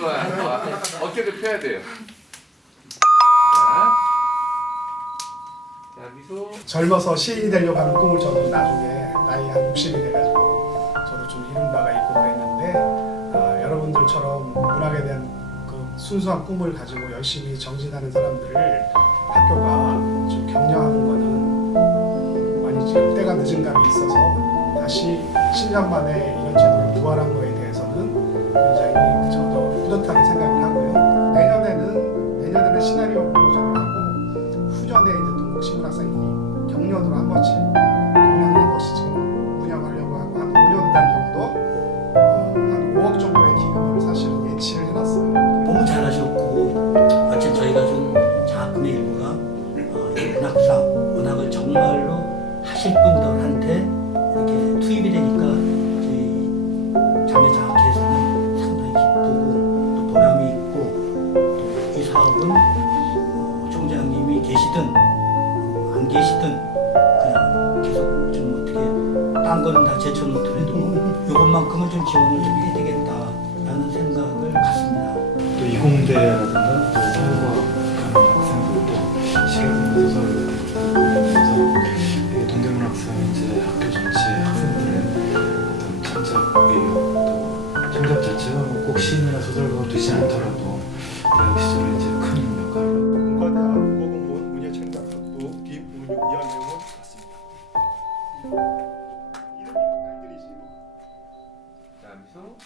좋아, 좋아. 어깨를 펴야 돼요. 자, 자 미소. 젊어서 시인이 되려고 하는 꿈을 저도 나중에 나이 한 60이 돼가지고 저도 좀 이룬 바가 있고 그랬는데 아, 여러분들처럼 문학에 대한 그 순수한 꿈을 가지고 열심히 정진하는 사람들을 학교가 좀 격려하는 거는 많이 지금 때가 늦은 감이 있어서 다시 10년 만에 이런 제도를 부활한 거에 대해서는 굉장히 뿌듯하게 생각을 하고요. 내년에는 내년에는 시나리오 도전을 하고 후년에 이제 동국 시문학상이 경년으로 한 번씩 경년으로 한 번씩 지금 운영하려고 하고 한 5년간 정도 어, 한 5억 정도의 기금을 사실은 예치를 해놨어요. 너무 잘하셨고 마침 저희가 준 장학금의 일부가 어, 이 문학상 문학을 정말로 하실 분들한테 이렇게 투입이 되니 계시든 어, 안 계시든 그냥 계속 좀 어떻게 딴 거는 다 제쳐놓더라도 이것만큼은 좀 지원을 좀 해야 되겠다라는 생각을 갖습니다. 또 이공대라든가 또 한국어 가는 학생들도 시간을 뭐꼭 시인이나 소설가가 되지 않더라도 대학 시절에 이제 큰 Isso